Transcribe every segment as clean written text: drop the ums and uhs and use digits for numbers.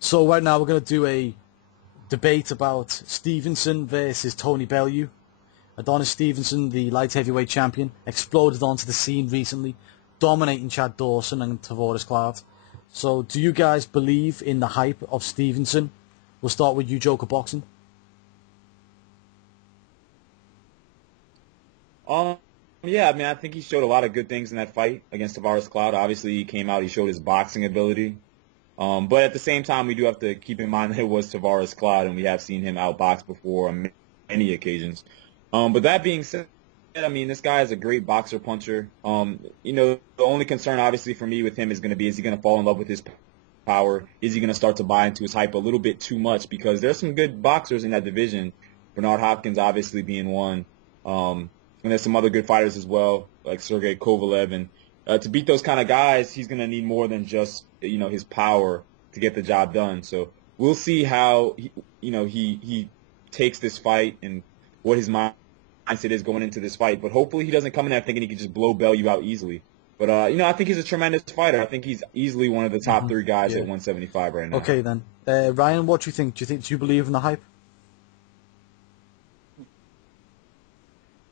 So right now we're going to do a debate about Stevenson versus Tony Bellew. Adonis Stevenson, the light heavyweight champion, exploded onto the scene recently, dominating Chad Dawson and Tavoris Cloud. So do you guys believe in the hype of Stevenson? We'll start with you, Joker Boxing. Yeah, I mean, I think he showed a lot of good things in that fight against Tavares Cloud. Obviously, he came out, he showed his boxing ability. But at the same time, we do have to keep in mind that it was Tavares Cloud, and we have seen him outbox before on many occasions. But that being said, I mean, this guy is a great boxer puncher. The only concern, obviously, for me with him is going to be, is he going to fall in love with his power? Is he going to start to buy into his hype a little bit too much? Because there's some good boxers in that division. Bernard Hopkins obviously being one. And there's some other good fighters as well, like Sergey Kovalev. And to beat those kind of guys, he's going to need more than just, his power to get the job done. So we'll see how, he takes this fight and what his mindset is going into this fight. But hopefully he doesn't come in there thinking he can just blow Bellew out easily. But, I think he's a tremendous fighter. I think he's easily one of the top three guys at 175 right now. Okay, then. Ryan, what do you think? Do you believe in the hype?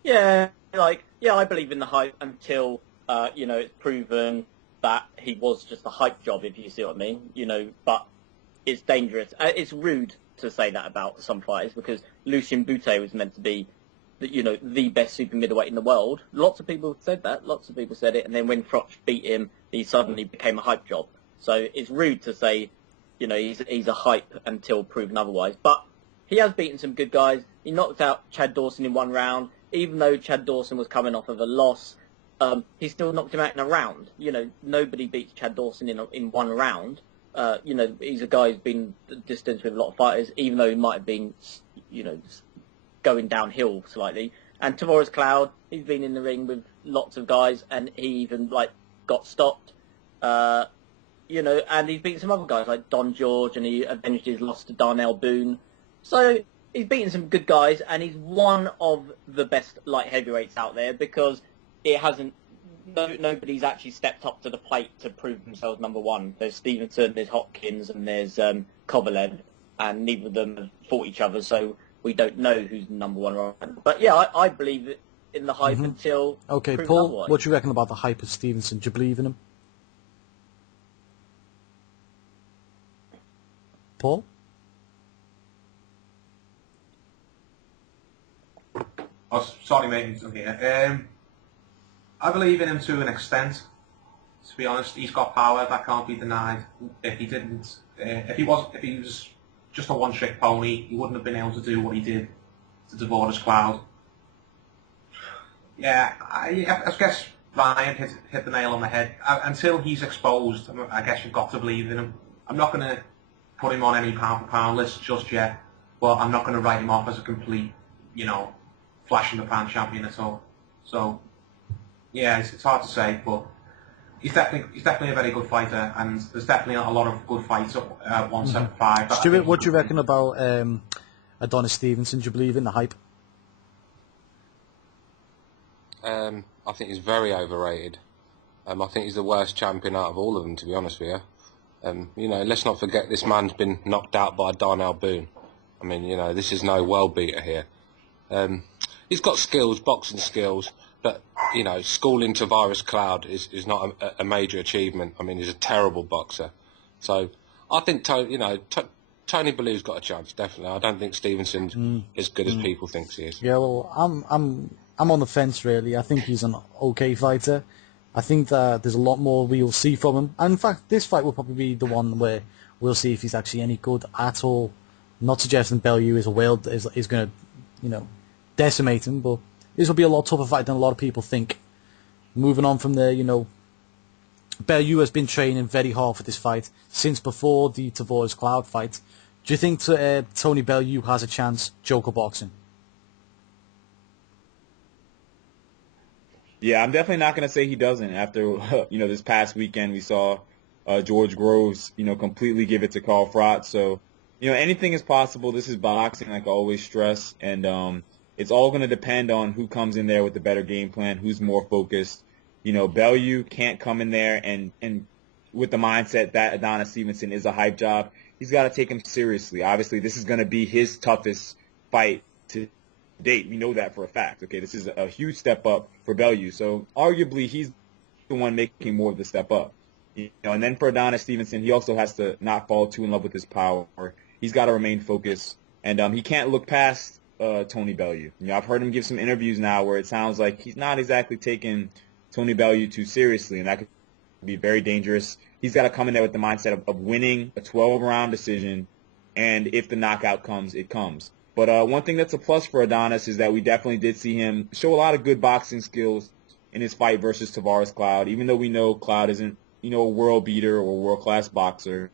Yeah, I believe in the hype until, it's proven that he was just a hype job, if you see what I mean, but it's dangerous. It's rude to say that about some fighters because Lucien Boutte was meant to be, the best super middleweight in the world. Lots of people said that. Lots of people said it. And then when Froch beat him, he suddenly became a hype job. So it's rude to say, he's a hype until proven otherwise. But he has beaten some good guys. He knocked out Chad Dawson in one round. Even though Chad Dawson was coming off of a loss, he still knocked him out in a round. Nobody beats Chad Dawson in one round. He's a guy who's been distanced with a lot of fighters, even though he might have been, going downhill slightly. And Tavoris Cloud, he's been in the ring with lots of guys, and he even got stopped. And he's beaten some other guys like Don George, and he avenged his loss to Darnell Boone. So he's beaten some good guys, and he's one of the best light heavyweights out there because nobody's actually stepped up to the plate to prove themselves number one. There's Stevenson, there's Hopkins, and there's Kovalev, and neither of them have fought each other, so we don't know who's number one right now. But yeah, I believe in the hype until Okay, Paul, otherwise. What do you reckon about the hype of Stevenson? Do you believe in him? Paul? Oh, sorry, mate, I'm still here. I believe in him to an extent. To be honest, he's got power that can't be denied. If he didn't, if he was just a one-trick pony, he wouldn't have been able to do what he did to Tavoris Cloud. Yeah, I guess Ryan hit the nail on the head. Until he's exposed, I guess you've got to believe in him. I'm not going to put him on any pound-for-pound list just yet, but I'm not going to write him off as a complete, flash in the pan champion at all. So, yeah, it's hard to say, but he's definitely a very good fighter, and there's definitely a lot of good fights at 175. Stuart, what do you reckon about Adonis Stevenson? Do you believe in the hype? I think he's very overrated. I think he's the worst champion out of all of them, to be honest with you. Let's not forget this man's been knocked out by Darnell Boone. I mean, this is no world beater here. He's got skills, boxing skills, but, schooling Tavares Cloud is not a major achievement. I mean, he's a terrible boxer. So I think, Tony Bellew's got a chance, definitely. I don't think Stevenson's as good as people think he is. Yeah, well, I'm on the fence, really. I think he's an okay fighter. I think that there's a lot more we'll see from him. And in fact, this fight will probably be the one where we'll see if he's actually any good at all. Not suggesting Bellew is going to, decimate him, but this will be a lot tougher fight than a lot of people think. Moving on from there, Bellew has been training very hard for this fight since before the Tavoris Cloud fight. Do you think Tony Bellew has a chance, Joker Boxing? Yeah, I'm definitely not going to say he doesn't. After, this past weekend we saw George Groves, completely give it to Carl Frott. So, anything is possible. This is boxing, like I always stress. And it's all going to depend on who comes in there with the better game plan, who's more focused. Bellew can't come in there and with the mindset that Adonis Stevenson is a hype job, he's got to take him seriously. Obviously, this is going to be his toughest fight to date. We know that for a fact. Okay, this is a huge step up for Bellew. So arguably, he's the one making more of the step up. You know, and then for Adonis Stevenson, he also has to not fall too in love with his power. He's got to remain focused, and he can't look past Tony Bellew. You know, I've heard him give some interviews now where it sounds like he's not exactly taking Tony Bellew too seriously, and that could be very dangerous. He's got to come in there with the mindset of winning a 12-round decision, and if the knockout comes, it comes. But one thing that's a plus for Adonis is that we definitely did see him show a lot of good boxing skills in his fight versus Tavares Cloud, even though we know Cloud isn't, you know, a world beater or a world-class boxer.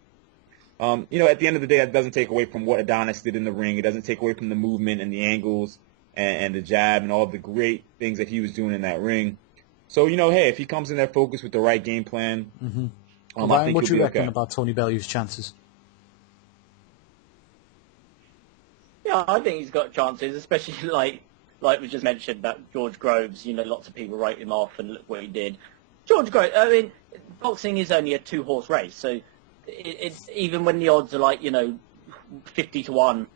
You know, at the end of the day, that doesn't take away from what Adonis did in the ring. It doesn't take away from the movement and the angles and the jab and all the great things that he was doing in that ring. So, you know, hey, if he comes in there focused with the right game plan, I Ryan, think what do you reckon okay. about Tony Bellew's chances? Yeah, I think he's got chances, especially like we just mentioned that George Groves. You know, lots of people write him off, and look what he did. George Groves. I mean, boxing is only a 2-horse race, so it's even when the odds are like, you know, 50-1,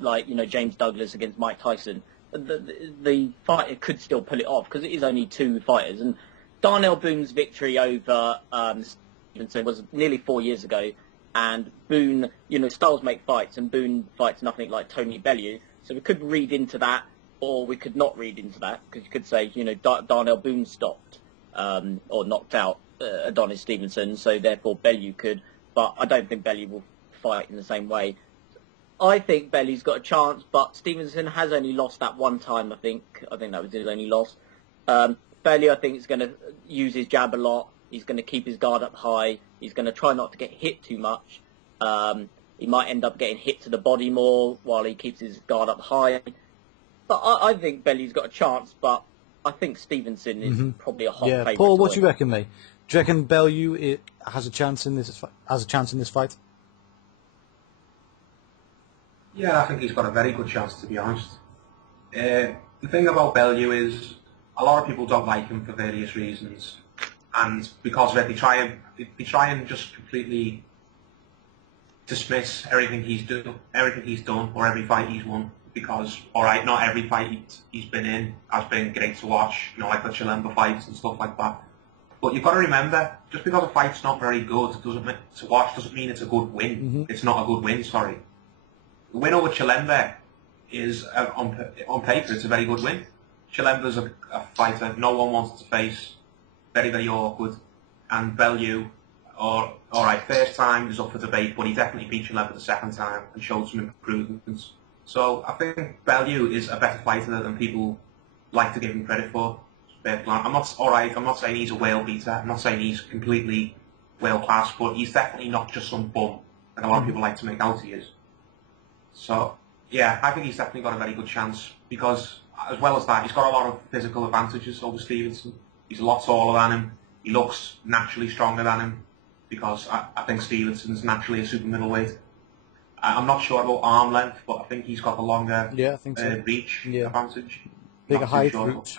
like, you know, James Douglas against Mike Tyson. The fighter could still pull it off because it is only 2 fighters. And Darnell Boone's victory over Stevenson was nearly 4 years ago. And Boone, you know, styles make fights, and Boone fights nothing like Tony Bellew. So we could read into that, or we could not read into that, because you could say, you know, Darnell Boone stopped or knocked out Adonis Stevenson, so therefore Bellew could. But I don't think Bellew will fight in the same way. I think Bellew's got a chance, but Stevenson has only lost that one time, I think. I think that was his only loss. Bellew, I think, is going to use his jab a lot. He's going to keep his guard up high. He's going to try not to get hit too much. He might end up getting hit to the body more while he keeps his guard up high. But I think Bellew's got a chance, but I think Stevenson is probably a hot favourite. Paul, what do you reckon, mate? Do you reckon Bellew has a chance in this fight? Yeah, I think he's got a very good chance, to be honest. The thing about Bellew is a lot of people don't like him for various reasons, and because of it, they try and just completely dismiss everything he's done, or every fight he's won. Because, all right, not every fight he's been in has been great to watch, you know, like the Chilemba fights and stuff like that. But you've got to remember, just because a fight's not very good doesn't mean it's a good win. It's not a good win, sorry. The win over Chilemba is, on paper, it's a very good win. Chilemba's a fighter no one wants to face, very, very awkward. And Bellew, all right, first time is up for debate, but he definitely beat Chilemba the second time and showed some improvements. So I think Bellew is a better fighter than people like to give him credit for. I'm not saying he's a whale beater. I'm not saying he's completely world class, but he's definitely not just some bum like a lot of people like to make out he is. So yeah, I think he's definitely got a very good chance because, as well as that, he's got a lot of physical advantages over Stevenson. He's a lot taller than him. He looks naturally stronger than him because I think Stevenson's naturally a super middleweight. I'm not sure about arm length, but I think he's got the longer reach advantage. Bigger height, reach.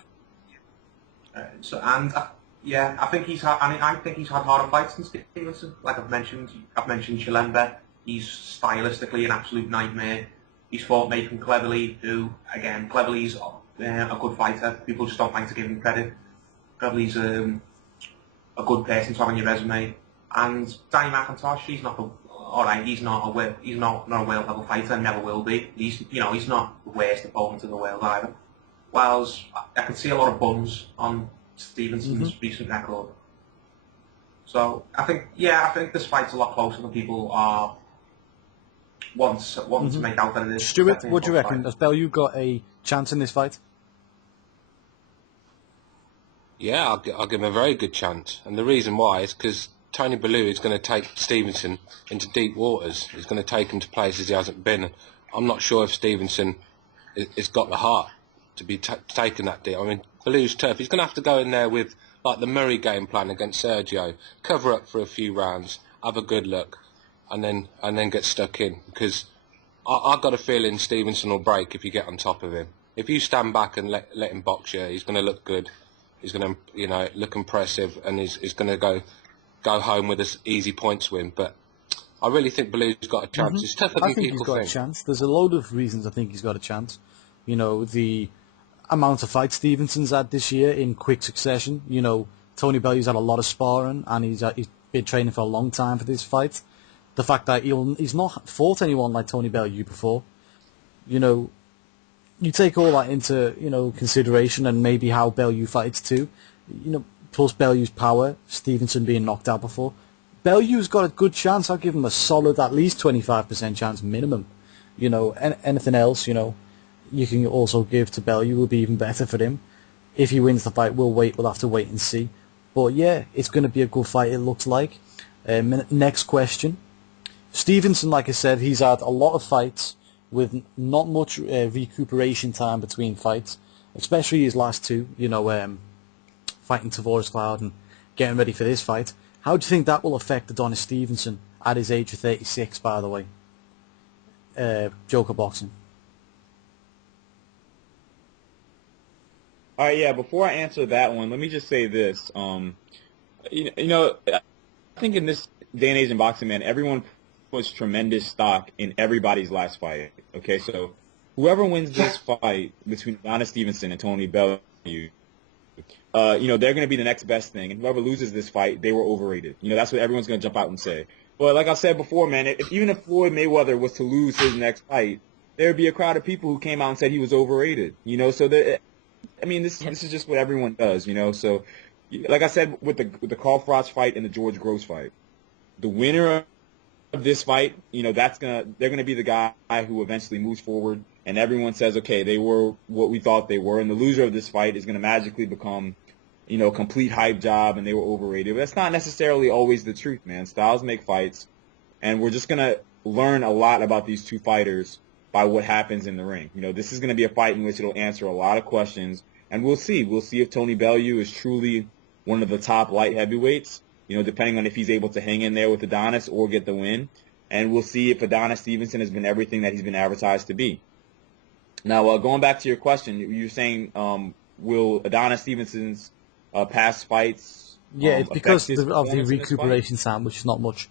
I think he's had harder fights than Stevenson. Like I've mentioned Chilemba. He's stylistically an absolute nightmare. He's fought Nathan Cleverly, who, again, Cleverly's a good fighter. People just don't like to give him credit. Cleverly's a good person to have on your resume. And Danny McIntosh, he's not a world level fighter, never will be. He's not the worst opponent in the world either. Whereas I can see a lot of bums on Stevenson's recent record. So I think this fight's a lot closer than people are want to make out that it is. Stuart, what do you reckon? Has Bellew got a chance in this fight? Yeah, I'll give him a very good chance. And the reason why is because Tony Bellew is going to take Stevenson into deep waters. He's going to take him to places he hasn't been. I'm not sure if Stevenson has got the heart to be taken that deep. I mean, Bellew's tough. He's going to have to go in there with like the Murray game plan against Sergio, cover up for a few rounds, have a good look, and then get stuck in. Because I've got a feeling Stevenson will break if you get on top of him. If you stand back and let him box you, he's going to look good. He's going to look impressive, and he's going to go go home with an easy points win. But I really think Bellew's got a chance. It's tougher than I think people he's got a chance. There's a load of reasons I think he's got a chance. You know, the amount of fights Stevenson's had this year in quick succession. You know, Tony Bellew's had a lot of sparring, and he's been training for a long time for this fight. The fact that he's not fought anyone like Tony Bellew before. You know, you take all that into, you know, consideration, and maybe how Bellew fights too. You know, plus Bellew's power, Stevenson being knocked out before. Bellew's got a good chance. I'll give him a solid, at least 25% chance minimum. You know, anything else, you know, you can also give to Bellew will be even better for him. If he wins the fight, we'll have to wait and see. But yeah, it's going to be a good fight, it looks like. Next question. Stevenson, like I said, he's had a lot of fights with not much recuperation time between fights, especially his last two, you know, fighting Tavoris Cloud and getting ready for this fight. How do you think that will affect Adonis Stevenson at his age of 36, by the way? Joker Boxing. All right, yeah. Before I answer that one, let me just say this. You know, I think in this day and age in boxing, man, everyone puts tremendous stock in everybody's last fight. Okay, so whoever wins this fight between Adonis Stevenson and Tony Bellew, you know, they're going to be the next best thing. And whoever loses this fight, they were overrated. You know, that's what everyone's going to jump out and say. But like I said before, man, even if Floyd Mayweather was to lose his next fight, there would be a crowd of people who came out and said he was overrated. You know, so I mean, this is just what everyone does. You know, so like I said with the Carl Froch fight and the George Gross fight, the winner of this fight, you know, they're gonna be the guy who eventually moves forward, and everyone says, okay, they were what we thought they were, and the loser of this fight is gonna magically become, you know, complete hype job, and they were overrated. But that's not necessarily always the truth, man. Styles make fights, and we're just gonna learn a lot about these two fighters by what happens in the ring. You know, this is gonna be a fight in which it'll answer a lot of questions, and we'll see. We'll see if Tony Bellew is truly one of the top light heavyweights, you know, depending on if he's able to hang in there with Adonis or get the win. And we'll see if Adonis Stevenson has been everything that he's been advertised to be. Now, going back to your question, you're saying, will Adonis Stevenson's past fights it's because of the performance in this recuperation time, which is not much.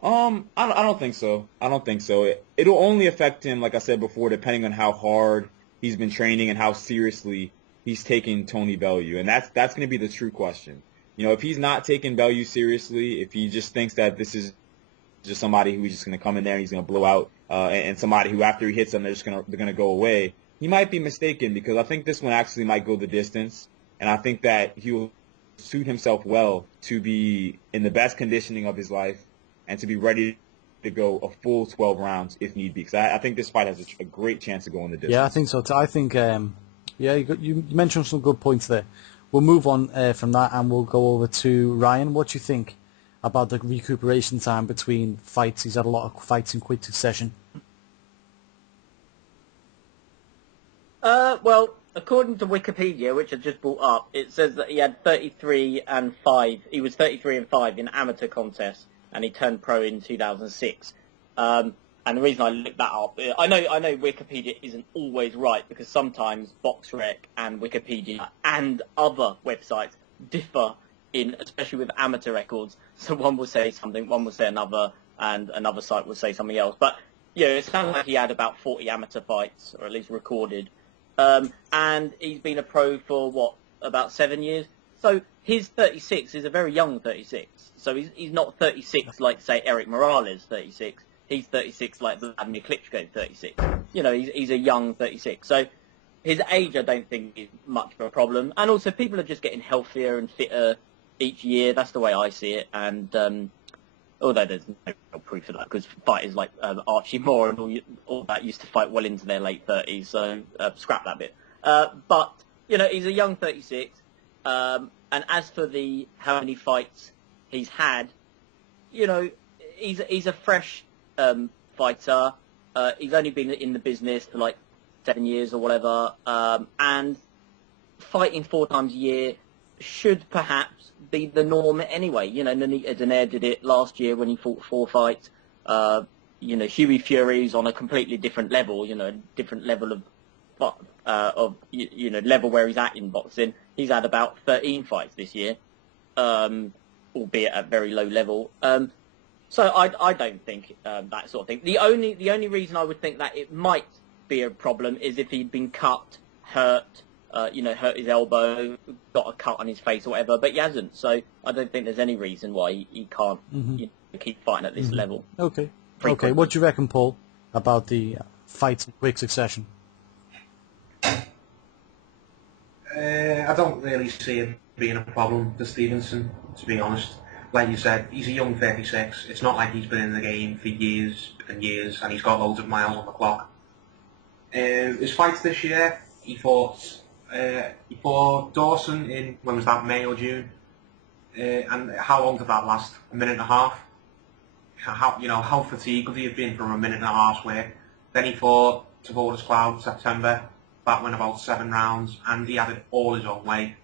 I don't think so. I don't think so. It'll only affect him, like I said before, depending on how hard he's been training and how seriously he's taking Tony Bellew, and that's going to be the true question. You know, if he's not taking Bellew seriously, if he just thinks that this is just somebody who's just going to come in there and he's going to blow out, and somebody who after he hits them they're going to go away, he might be mistaken, because I think this one actually might go the distance, and I think that he'll suit himself well to be in the best conditioning of his life and to be ready to go a full 12 rounds if need be. Because I think this fight has a great chance of going the distance. Yeah, I think so too. I think, you mentioned some good points there. We'll move on from that, and we'll go over to Ryan. What do you think about the recuperation time between fights? He's had a lot of fights in quick succession. Well, according to Wikipedia, which I just brought up, it says that he had 33 and 5. He was 33 and 5 in amateur contests, and he turned pro in 2006. And the reason I looked that up, I know Wikipedia isn't always right, because sometimes BoxRec and Wikipedia and other websites differ in, especially with amateur records. So one will say something, one will say another, and another site will say something else. But yeah, it sounds like he had about 40 amateur fights, or at least recorded. And he's been a pro for, about 7 years? So his 36 is a very young 36. So he's not 36 like, say, Eric Morales 36. He's 36 like Vladimir Klitschko 36. You know, he's a young 36. So his age, I don't think, is much of a problem. And also, people are just getting healthier and fitter each year. That's the way I see it. And although there's no real proof of that, because fighters like Archie Moore and all that used to fight well into their late 30s. So scrap that bit. But, you know, he's a young 36. And as for how many fights he's had, you know, he's a fresh fighter. He's only been in the business for like 7 years or whatever, and fighting 4 times a year should perhaps be the norm anyway. You know, Nonita Donaire did it last year when he fought 4 fights. You know, Hughie Fury's on a completely different level. You know, different level of of level where he's at in boxing. He's had about 13 fights this year, albeit at very low level. So I don't think that sort of thing. The only reason I would think that it might be a problem is if he'd been cut, hurt, hurt his elbow, got a cut on his face or whatever, but he hasn't. So I don't think there's any reason why he can't keep fighting at this level. Okay. Frequently. Okay, what do you reckon, Paul, about the fights in quick succession? I don't really see it being a problem for Stevenson, to be honest. Like you said, he's a young 36. It's not like he's been in the game for years and years, and he's got loads of miles on the clock. His fights this year, he fought Dawson in, when was that, May or June? And how long did that last? A minute and a half? How fatigued would he have been from a minute and a half's work? Then he fought Tavoris Cloud, September. That went about 7 rounds, and he had it all his own way.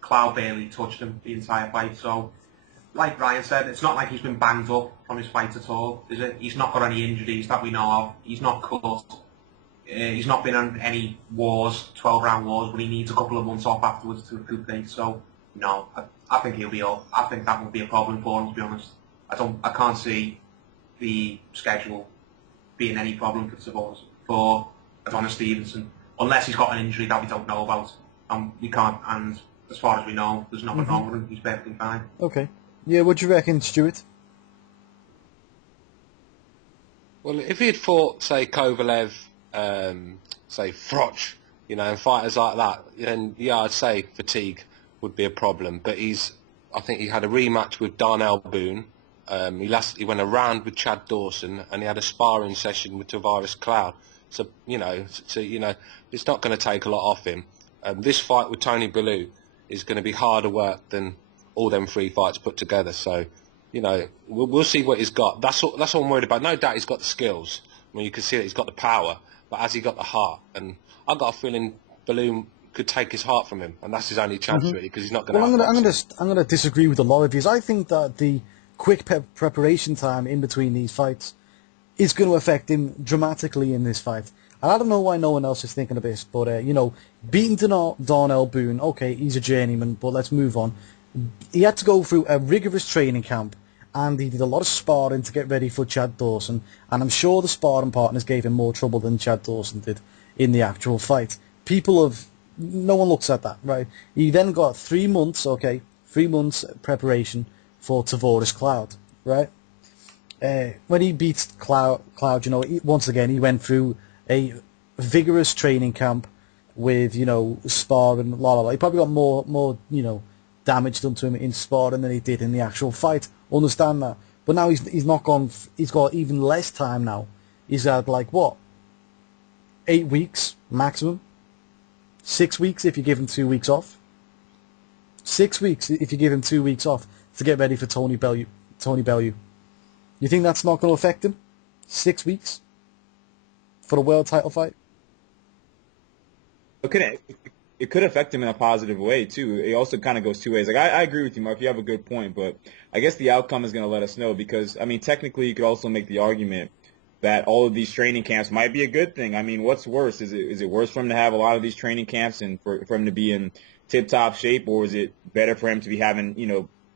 Cloud barely touched him the entire fight. So, like Ryan said, it's not like he's been banged up from his fight at all, is it? He's not got any injuries that we know of. He's not cut. He's not been on any wars, 12-round wars, but he needs a couple of months off afterwards to recuperate. So, no, I think he'll be up. I think that would be a problem for him, to be honest. I can't see the schedule being any problem for Adonis Stevenson, unless he's got an injury that we don't know about. We can't, and as far as we know, there's nothing wrong with him. He's perfectly fine. Okay. Yeah, what do you reckon, Stuart? Well, if he had fought, say, Kovalev, say, Froch, and fighters like that, then, yeah, I'd say fatigue would be a problem. But I think he had a rematch with Darnell Boone. He went a round with Chad Dawson, and he had a sparring session with Tavares Cloud. So, it's not going to take a lot off him. This fight with Tony Bellew is going to be harder work than all them 3 fights put together. So, we'll see what he's got. That's all I'm worried about. No doubt he's got the skills. I mean, you can see that he's got the power, but has he got the heart? And I've got a feeling Bellew could take his heart from him, and that's his only chance, really, because he's not going to. Well, I'm going to disagree with a lot of these. I think that the quick preparation time in between these fights is going to affect him dramatically in this fight. And I don't know why no one else is thinking of this, but, beating Darnell Boone, okay, he's a journeyman, but let's move on. He had to go through a rigorous training camp, and he did a lot of sparring to get ready for Chad Dawson, and I'm sure the sparring partners gave him more trouble than Chad Dawson did in the actual fight. No one looks at that, right? He then got 3 months, 3 months preparation for Tavoris Cloud, right? When he beats Cloud, once again, he went through a vigorous training camp with, sparring, He probably got more, damage done to him in sparring than he did in the actual fight. Understand that. But now he's not gone, he's got even less time now. He's had, 8 weeks maximum? 6 weeks if you give him 2 weeks off? 6 weeks if you give him 2 weeks off to get ready for Tony Bellew. You think that's not going to affect him? 6 weeks for a world title fight? It could affect him in a positive way too. It also kind of goes 2 ways. I agree with you, Mark. You have a good point, but I guess the outcome is going to let us know because technically you could also make the argument that all of these training camps might be a good thing. What's worse? Is it worse for him to have a lot of these training camps and for him to be in tip-top shape, or is it better for him to be having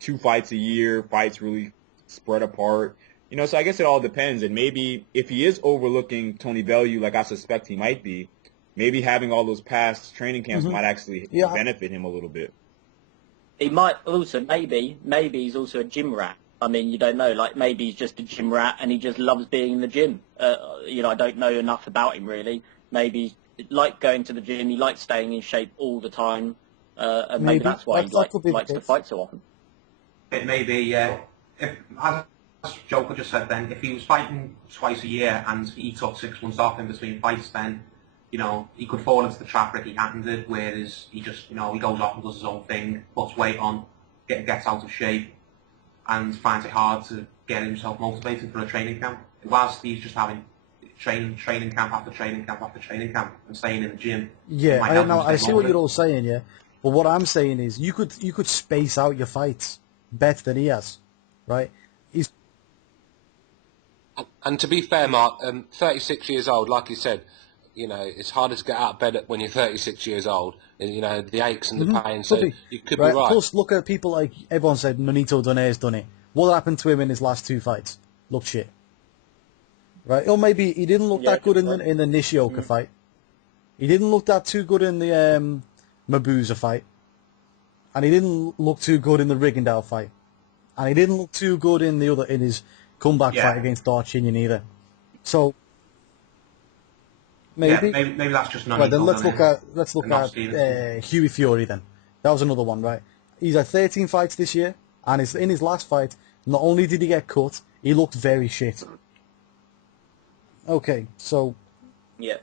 2 fights a year, fights really spread apart? So I guess it all depends. And maybe if he is overlooking Tony Bellew, like I suspect he might be, maybe having all those past training camps might actually benefit him a little bit. He might also, maybe he's also a gym rat. You don't know. Maybe he's just a gym rat and he just loves being in the gym. I don't know enough about him, really. Maybe he likes going to the gym. He likes staying in shape all the time. And maybe that's why he likes to fight so often. It may be, yeah. As Joker just said then, if he was fighting twice a year and he took 6 months off in between fights, then, he could fall into the trap Ricky Hatton did, whereas he just, he goes off and does his own thing, puts weight on, gets out of shape, and finds it hard to get himself motivated for a training camp. Whilst he's just having training camp after training camp after training camp and staying in the gym. Yeah, I see what you're all saying, yeah. But what I'm saying is you could space out your fights better than he has, right? And to be fair, Mark, 36 years old, like you said, it's harder to get out of bed when you're 36 years old. The aches and the pain. So Could be. you could be right. Plus, look at people like everyone said. Nonito Donae's done it. What happened to him in his last 2 fights? Looked shit. Right? Or maybe he didn't look that good in the Nishioka fight. He didn't look that too good in the Mabuza fight. And he didn't look too good in the Rigondeaux fight. And he didn't look too good in his comeback fight against Darchinyan either. So maybe that's just not. Right, then let's look at Hughie Fury then. That was another one, right? He's had 13 fights this year, and in his last fight, not only did he get cut, he looked very shit. Okay, so yeah.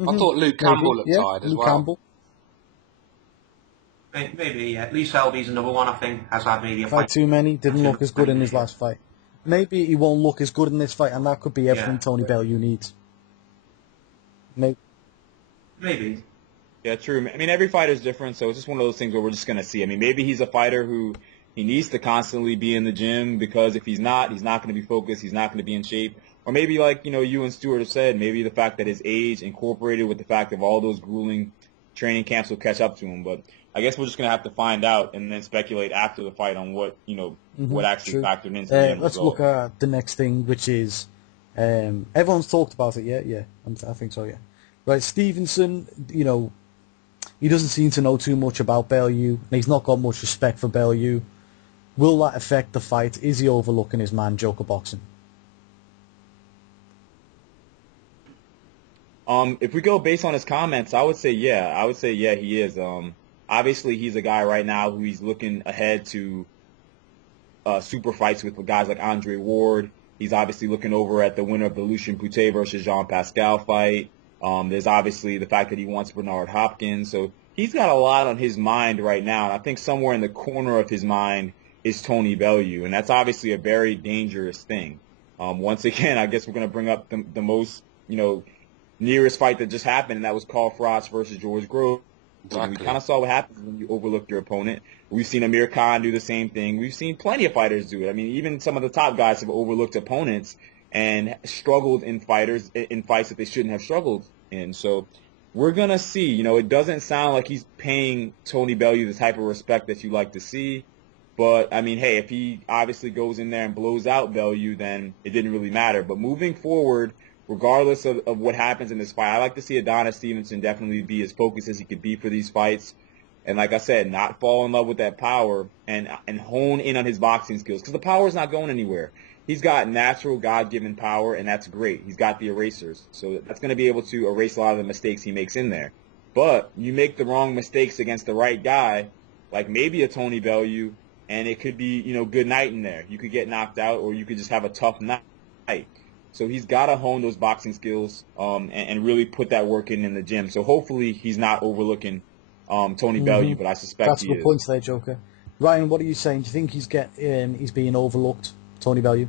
I thought Luke Campbell looked tired as well. Campbell. Maybe, yeah. Lee Selby's another one, I think, has had maybe a fight too many, didn't look as good in his last fight. Maybe he won't look as good in this fight, and that could be everything Tony Bellew needs. Maybe. Yeah, true. I mean, every fighter is different, so it's just one of those things where we're just going to see. I mean, maybe he's a fighter who he needs to constantly be in the gym, because if he's not going to be focused, he's not going to be in shape. Or maybe like, you and Stuart have said, maybe the fact that his age incorporated with the fact of all those grueling training camps will catch up to him. But I guess we're just going to have to find out and then speculate after the fight on what, what actually factored into the end Let's result. look at the next thing, which is, everyone's talked about it, yeah, I think so, yeah. Right, Stevenson, he doesn't seem to know too much about Bellew, and he's not got much respect for Bellew. Will that affect the fight? Is he overlooking his man, Joker Boxing? If we go based on his comments, I would say yeah. He is. Obviously, he's a guy right now who he's looking ahead to super fights with guys like Andre Ward. He's obviously looking over at the winner of the Lucien Poutet versus Jean Pascal fight. There's obviously the fact that he wants Bernard Hopkins. So he's got a lot on his mind right now, and I think somewhere in the corner of his mind is Tony Bellew, and that's obviously a very dangerous thing. Once again, I guess we're going to bring up the most, nearest fight that just happened, and that was Carl Frost versus George Groves. Exactly. We kind of saw what happens when you overlook your opponent. We've seen Amir Khan do the same thing. We've seen plenty of fighters do it. I mean, even some of the top guys have overlooked opponents and struggled in fights that they shouldn't have struggled in. So we're going to see. It doesn't sound like he's paying Tony Bellew the type of respect that you like to see. But, I mean, hey, if he obviously goes in there and blows out Bellew, then it didn't really matter. But moving forward, regardless of what happens in this fight, I like to see Adonis Stevenson definitely be as focused as he could be for these fights. And like I said, not fall in love with that power and hone in on his boxing skills, because the power is not going anywhere. He's got natural God-given power, and that's great. He's got the erasers. So that's going to be able to erase a lot of the mistakes he makes in there. But you make the wrong mistakes against the right guy, like maybe a Tony Bellew, and it could be, good night in there. You could get knocked out, or you could just have a tough night. So he's got to hone those boxing skills and really put that work in the gym. So hopefully he's not overlooking Tony Bellew, but I suspect that's he good is. points there, Joker. Ryan, what are you saying? Do you think he's being overlooked, Tony Bellew?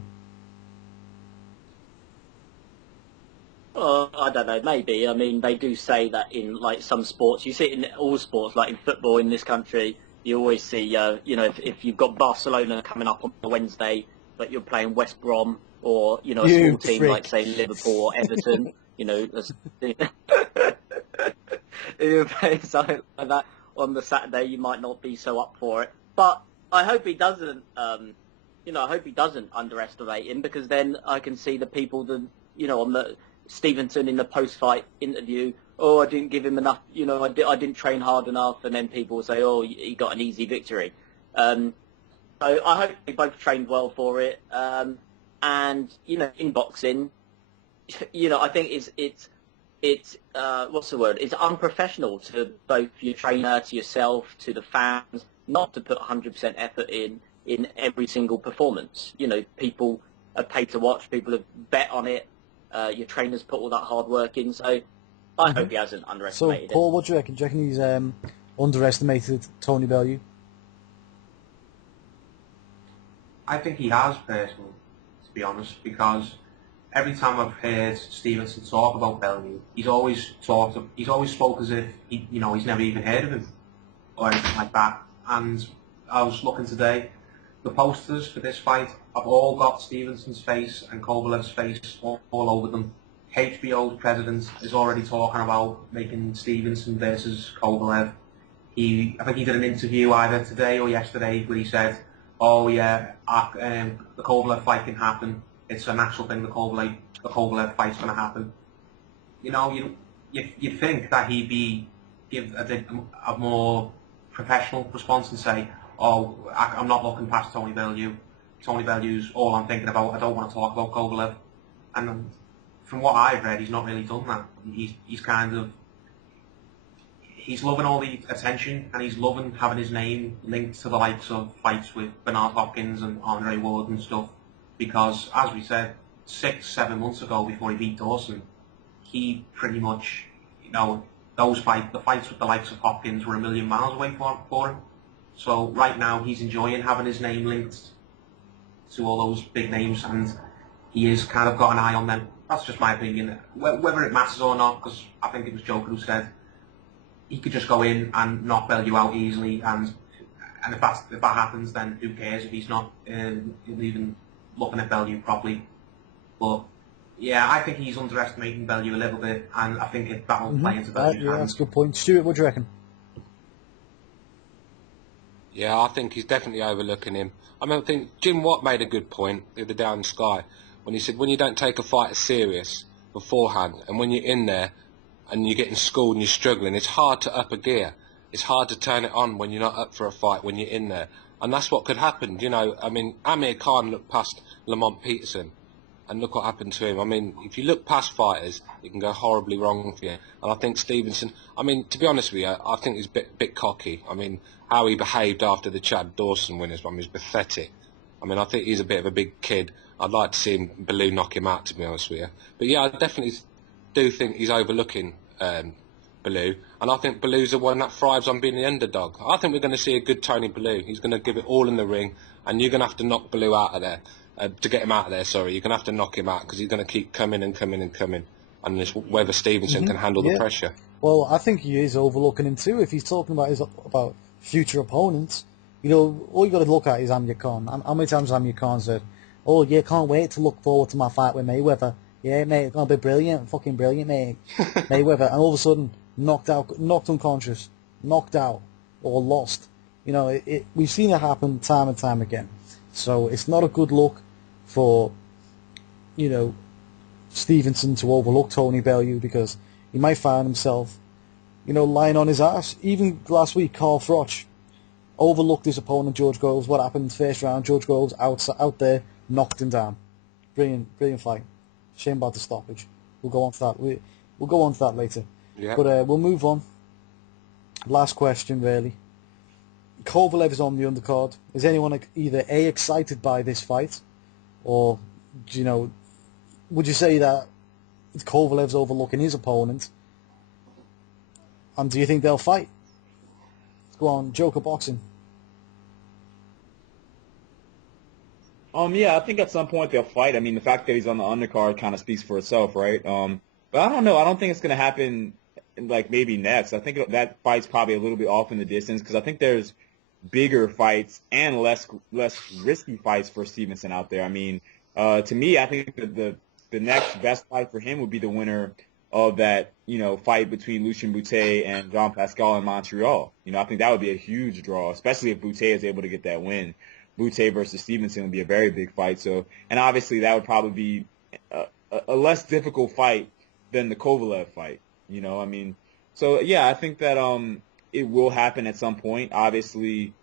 I don't know, maybe. I mean, they do say that in some sports. You see it in all sports, like in football in this country. You always see, if you've got Barcelona coming up on Wednesday, but you're playing West Brom, or a small team like, say, Liverpool or Everton, you're playing something like that on the Saturday, you might not be so up for it. But I hope he doesn't, underestimate him, because then I can see the people that, on the Stevenson in the post-fight interview, I didn't give him enough, I didn't train hard enough, and then people will say, he got an easy victory. So I hope they both trained well for it. And in boxing, I think it's what's the word? It's unprofessional to both your trainer, to yourself, to the fans, not to put 100% effort in every single performance. People are paid to watch. People have bet on it. Your trainers put all that hard work in. So I hope he hasn't underestimated So, Paul, what do you reckon? Do you reckon he's underestimated Tony Bellew? I think he has, personally, to be honest, because every time I've heard Stevenson talk about Bellew, he's always spoke as if he's never even heard of him or anything like that. And I was looking today, the posters for this fight have all got Stevenson's face and Kovalev's face all over them. HBO's president is already talking about making Stevenson versus Kovalev. I think he did an interview either today or yesterday where he said, "Oh yeah, the Kovalev fight can happen. It's a natural thing. The Kovalev fight's going to happen." You know, you think that he'd give a more professional response and say, "Oh, I'm not looking past Tony Bellew. Tony Bellew's all I'm thinking about. I don't want to talk about Kovalev." And from what I've read, he's not really done that. He's loving all the attention, and he's loving having his name linked to the likes of fights with Bernard Hopkins and Andre Ward and stuff. Because, as we said, 6-7 months ago, before he beat Dawson, he pretty much, the fights with the likes of Hopkins were a million miles away for him. So right now, he's enjoying having his name linked to all those big names, and he has kind of got an eye on them. That's just my opinion. Whether it matters or not, because I think it was Joker who said he could just go in and knock Bellew out easily, and if that happens, then who cares if he's not even looking at Bellew properly. But yeah, I think he's underestimating Bellew a little bit, and I think that will play into Bellew's Yeah, hands. that's a good point. Stuart, what do you reckon? Yeah, I think he's definitely overlooking him. I think Jim Watt made a good point the other day on Sky when he said when you don't take a fight as serious beforehand, and when you're in there and you're getting schooled and you're struggling, it's hard to up a gear. It's hard to turn it on when you're not up for a fight, when you're in there. And that's what could happen. Amir Khan looked past Lamont Peterson, and look what happened to him. If you look past fighters, it can go horribly wrong for you. And I think Stevenson, to be honest with you, I think he's a bit cocky. How he behaved after the Chad Dawson winners, was pathetic. I think he's a bit of a big kid. I'd like to see Bellew knock him out, to be honest with you. But yeah, I definitely do think he's overlooking Bellew, and I think Bellew's the one that thrives on being the underdog. I think we're going to see a good Tony Bellew. He's going to give it all in the ring, and you're going to have to knock Bellew out of there. To get him out of there, you're going to have to knock him out, because he's going to keep coming and coming and coming, and it's whether Stevenson can handle the pressure. Well, I think he is overlooking him too. If he's talking about future opponents, all you got to look at is Amir Khan. How many times has Amir Khan said, "Oh yeah, can't wait to look forward to my fight with Mayweather. Yeah, mate, it's going to be brilliant, fucking brilliant, mate." Mayweather, and all of a sudden, knocked unconscious, knocked out, or lost. We've seen it happen time and time again. So it's not a good look for, Stevenson to overlook Tony Bellew, because he might find himself, lying on his ass. Even last week, Carl Froch overlooked his opponent, George Groves. What happened first round? George Groves out there, knocked him down. Brilliant fight. Shame about the stoppage. We'll go on to that. We'll go on to that later. Yeah. But we'll move on. Last question, really. Kovalev is on the undercard. Is anyone either A, excited by this fight, or, would you say that Kovalev's overlooking his opponent? And do you think they'll fight? Let's go on, Joker Boxing. Yeah, I think at some point they'll fight. The fact that he's on the undercard kind of speaks for itself, right? But I don't know. I don't think it's going to happen, maybe next. I think that fight's probably a little bit off in the distance, because I think there's bigger fights and less risky fights for Stevenson out there. To me, I think that the next best fight for him would be the winner of that, fight between Lucien Boutet and Jean Pascal in Montreal. I think that would be a huge draw, especially if Boutet is able to get that win. Boutet versus Stevenson would be a very big fight. So, and obviously that would probably be a less difficult fight than the Kovalev fight. So yeah, I think that it will happen at some point. Obviously,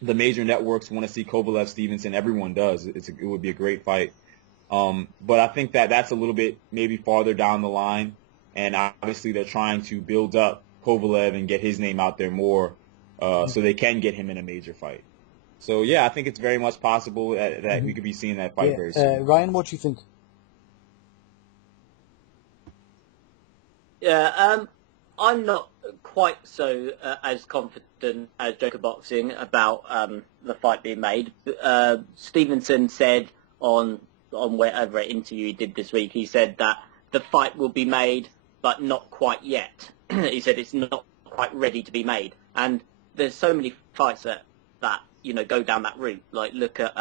the major networks want to see Kovalev Stevenson. Everyone does. It would be a great fight. But I think that that's a little bit maybe farther down the line, and obviously they're trying to build up Kovalev and get his name out there more, so they can get him in a major fight. So yeah, I think it's very much possible that we could be seeing that fight very soon. Ryan, what do you think? Yeah, I'm not quite so as confident as Joker Boxing about the fight being made. Stevenson said on whatever interview he did this week, he said that the fight will be made, but not quite yet. He said it's not quite ready to be made. And there's so many fights that go down that route. Like, look at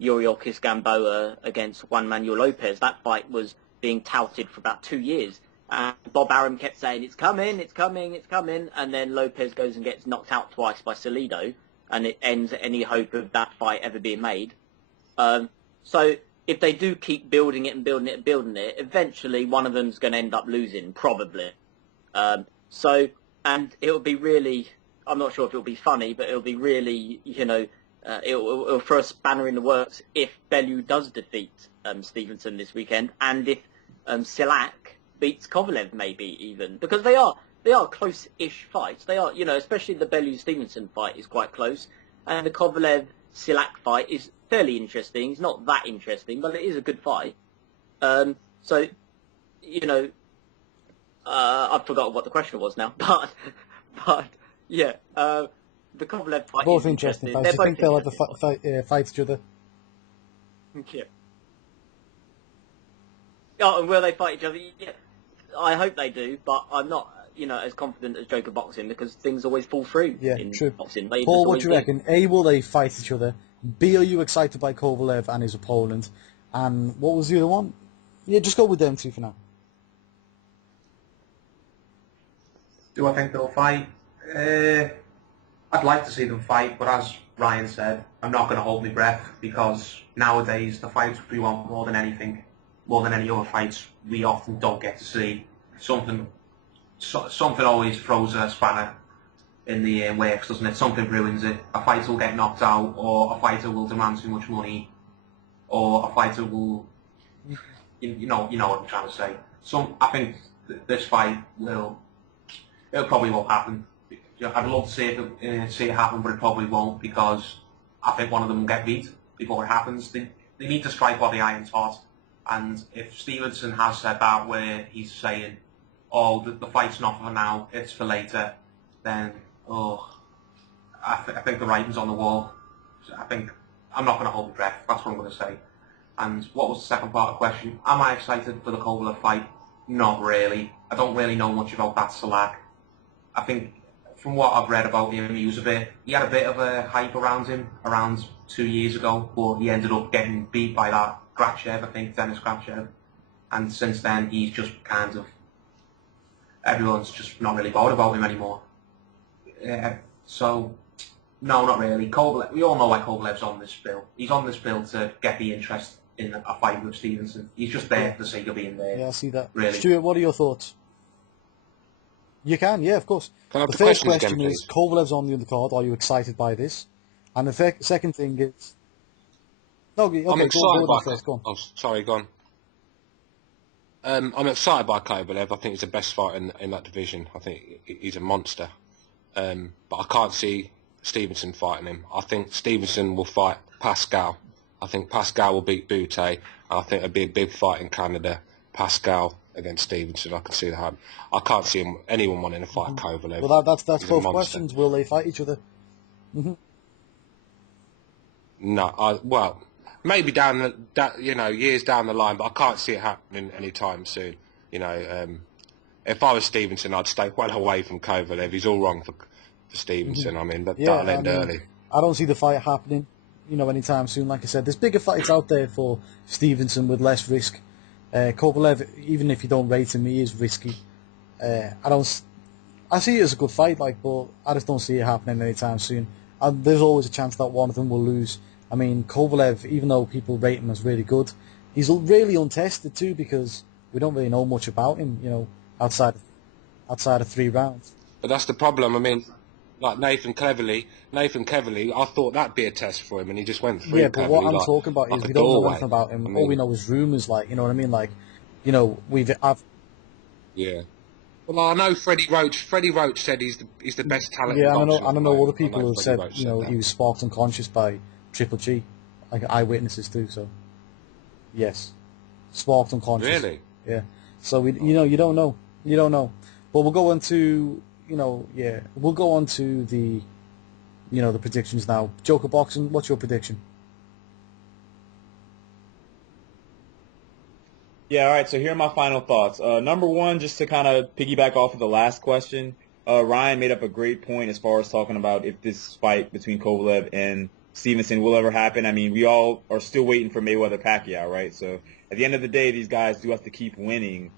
Yuriorkis Gamboa against Juan Manuel Lopez. That fight was being touted for about 2 years. And Bob Arum kept saying, it's coming, it's coming, it's coming. And then Lopez goes and gets knocked out twice by Salido, and it ends any hope of that fight ever being made. So if they do keep building it and building it and building it, eventually one of them's going to end up losing, probably. And it'll be really, I'm not sure if it'll be funny, but it'll be really, it'll throw a spanner in the works if Bellew does defeat Stevenson this weekend, and if Silak beats Kovalev maybe even, because they are close-ish fights. They are, especially the Bellew-Stevenson fight is quite close, and the Kovalev-Silak fight is fairly interesting. It's not that interesting, but it is a good fight. I forgot what the question was now, but yeah, the Kovalev fight both is interesting. They're Do you both think they'll fight each other? Yeah. Oh, and will they fight each other? Yeah. I hope they do, but I'm not, as confident as Joker boxing, because things always fall through in true. boxing. Paul, what do you reckon? A, will they fight each other? B, are you excited by Kovalev and his opponent? And what was the other one? Yeah, just go with them two for now. Do I think they'll fight? I'd like to see them fight, but as Ryan said, I'm not going to hold my breath, because nowadays the fights we want more than anything, more than any other fights, we often don't get to see. Something always throws a spanner in the works, doesn't it? Something ruins it. A fighter will get knocked out, or a fighter will demand too much money, or a fighter will, you know what I'm trying to say. I think this fight it probably won't happen. I'd love to see it happen, but it probably won't, because I think one of them will get beat before it happens. They need to strike while the iron's hot. And if Stevenson has said that, where he's saying, "Oh, the fight's not for now; it's for later," then I think the writing's on the wall. I'm not going to hold my breath. That's what I'm going to say. And what was the second part of the question? Am I excited for the Kovalev fight? Not really. I don't really know much about that Salak. I think from what I've read about him, he had a bit of a hype around him around 2 years ago, but he ended up getting beat by that Grachev, I think, Dennis Grachev. And since then, he's just everyone's just not really bothered about him anymore. So, no, not really. Kovalev, we all know why Kovalev's on this bill. He's on this bill to get the interest in a fight with Stevenson. He's just there for the sake of being there. Yeah, I see that. Really. Stuart, what are your thoughts? You can, yeah, of course. Can I have The the first questions question again, is, please? Kovalev's on the undercard. Are you excited by this? And the second thing is... No, okay, I'm excited by... first. Go on. Oh, sorry, go on. I'm excited by Kovalev. I think he's the best fighter in that division. I think he's a monster. But I can't see Stevenson fighting him. I think Stevenson will fight Pascal. I think Pascal will beat Butte. And I think it'll be a big fight in Canada. Pascal against Stevenson. I can see that happen. I can't see anyone wanting to fight Kovalev. Well, that's He's a both monster. questions. Will they fight each other? No, well, maybe years down the line, but I can't see it happening anytime soon. If I was Stevenson, I'd stay well away from Kovalev. He's all wrong for Stevenson. I mean, that'll end early. I don't see the fight happening, anytime soon. Like I said, there's bigger fights out there for Stevenson with less risk. Kovalev, even if you don't rate him, he is risky. I see it as a good fight, but I just don't see it happening anytime soon. And there's always a chance that one of them will lose. I mean, Kovalev, even though people rate him as really good, he's really untested too, because we don't really know much about him, outside of 3 rounds. But that's the problem. I mean, like Nathan Cleverly, I thought that'd be a test for him, and he just went through. Yeah, but what I'm talking about is we don't know anything about him. All we know is rumours, you know what I mean? Yeah. Well, I know Freddie Roach said he's the best talent. Yeah, in boxing I at the know other moment. people I know have said, Freddie Roach he that. was sparked unconscious by Triple G, eyewitnesses too. So, yes, sparked unconscious. Really? Yeah. So you don't know. But we'll go on to the the predictions now. Joker Boxing, what's your prediction? Yeah, all right, so here are my final thoughts. Number one, just to kind of piggyback off of the last question, Ryan made up a great point as far as talking about if this fight between Kovalev and Stevenson will ever happen. I mean, we all are still waiting for Mayweather-Pacquiao, right? So at the end of the day, these guys do have to keep winning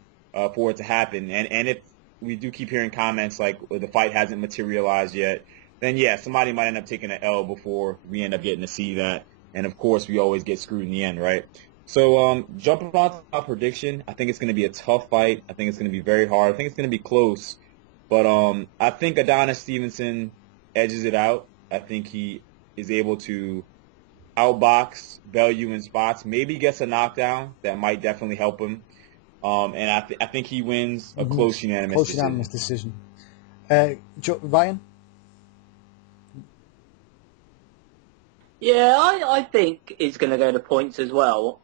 for it to happen. And if we do keep hearing comments like the fight hasn't materialized yet, then yeah, somebody might end up taking an L before we end up getting to see that. And of course, we always get screwed in the end, right? So jumping on to our prediction, I think it's going to be a tough fight. I think it's going to be very hard. I think it's going to be close. But I think Adonis Stevenson edges it out. I think he is able to outbox Bellew in spots. Maybe gets a knockdown. That might definitely help him. And I think he wins a close unanimous decision. Ryan? Yeah, I think it's going to go to points as well.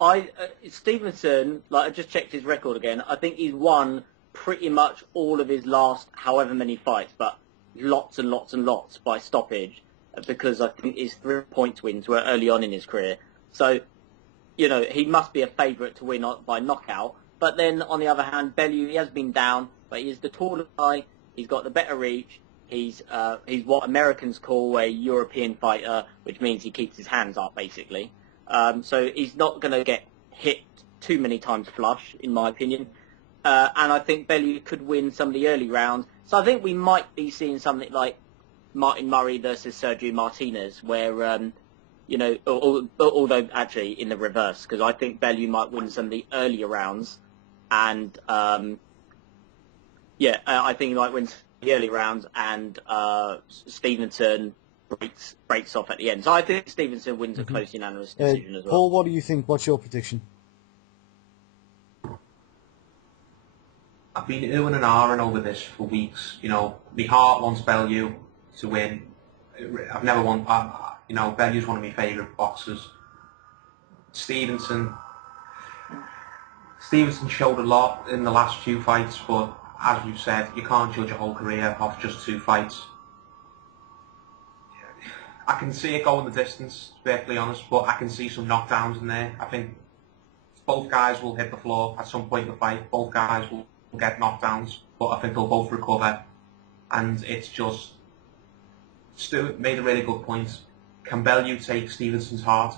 Stevenson, like I just checked his record again. I think he's won pretty much all of his last however many fights, but lots and lots and lots by stoppage, because I think his 3 points wins were early on in his career. So, you know, he must be a favourite to win by knockout. But then on the other hand, Bellew, he has been down, but he's the taller guy. He's got the better reach. He's what Americans call a European fighter, which means he keeps his hands up, basically. So he's not going to get hit too many times flush, in my opinion. And I think Bellew could win some of the early rounds. So I think we might be seeing something like Martin Murray versus Sergio Martinez, where, you know, although actually in the reverse, because I think Bellew might win some of the earlier rounds. And, I think he might win the early rounds, and Stevenson breaks off at the end. So I think Stevenson wins a close unanimous decision as well. Paul, what do you think? What's your prediction? I've been oohing and ahhing over this for weeks. You know, my heart wants Bellew to win. I've never won. You know, Bellew's one of my favourite boxers. Stevenson showed a lot in the last few fights, but as you've said, you can't judge a whole career off just 2 fights. I can see it going the distance, to be perfectly honest, but I can see some knockdowns in there. I think both guys will hit the floor at some point in the fight. Both guys will get knockdowns, but I think they'll both recover. And it's just, Stuart made a really good point. Can Bellew take Stevenson's heart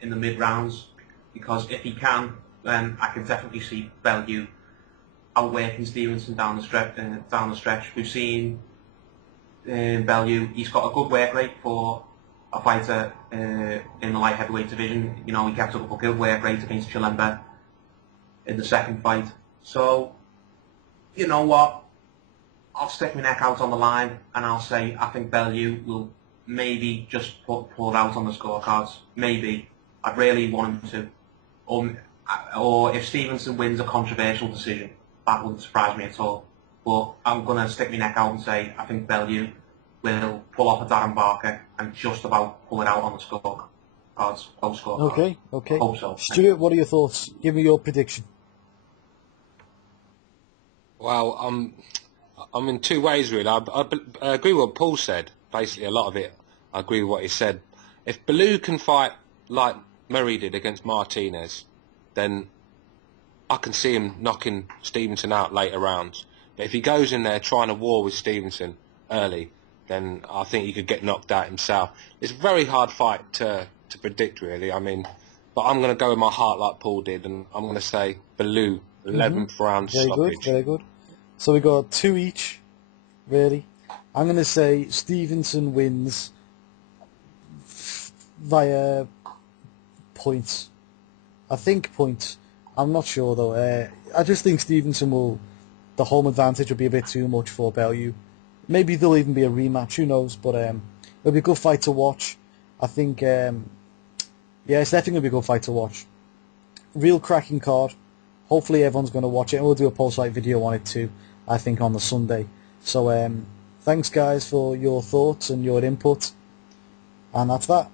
in the mid-rounds? Because if he can, then I can definitely see Bellew outworking Stevenson down the stretch. We've seen Bellew. He's got a good work rate for a fighter in the light heavyweight division. You know, he kept up a good work rate against Chilemba in the second fight. So, you know what? I'll stick my neck out on the line and I'll say I think Bellew will maybe just pull it out on the scorecards. Maybe. I'd really want him to. Or if Stevenson wins a controversial decision, that wouldn't surprise me at all. But I'm going to stick my neck out and say I think Bellew will pull off a Darren Barker and just about pull it out on the scorecards, post scorecards. Okay. Hope so. Stuart, what are your thoughts? Give me your prediction. Well, I'm in 2 ways really. I agree with what Paul said. Basically, a lot of it, I agree with what he said. If Bellew can fight like Murray did against Martinez, then I can see him knocking Stevenson out later rounds. But if he goes in there trying to war with Stevenson early, then I think he could get knocked out himself. It's a very hard fight to predict, really. I mean, but I'm going to go with my heart like Paul did, and I'm going to say Bellew, 11th round stoppage. Very good. So we got 2 each, really. I'm going to say Stevenson wins via points. I think points. I'm not sure though. I just think Stevenson the home advantage will be a bit too much for Bellew. Maybe there'll even be a rematch, who knows, but it'll be a good fight to watch. I think, it's definitely going to be a good fight to watch. Real cracking card. Hopefully everyone's going to watch it, and we'll do a post-fight video on it too, I think, on the Sunday. So, thanks guys for your thoughts and your input, and that's that.